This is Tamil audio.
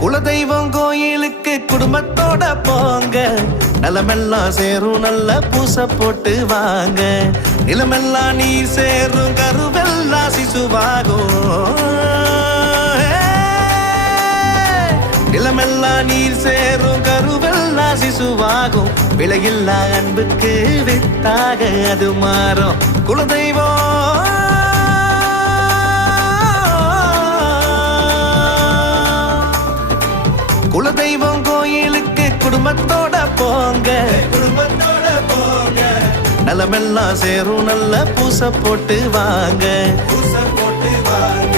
குலதெய்வம் கோயிலுக்கு குடும்பத்தோட போங்க, நிலமெல்லாம் சேரும் நல்ல பூச போட்டு வாங்க. நிலமெல்லாம் நீர் சேரும் கருவெல்லாம் சிசுவாகும். நிலமெல்லாம் நீர் சேரும் கருவெல்லாம் சிசுவாகும். விலையில்லா அன்புக்கு வித்தாக அது மாறும். குலதெய்வம் குலதெய்வம் கோயிலுக்கு குடும்பத்தோட போங்க, குடும்பத்தோட போங்க. நிலமெல்லாம் சேரும் நல்ல பூச போட்டு வாங்க, பூச போட்டு வாங்க.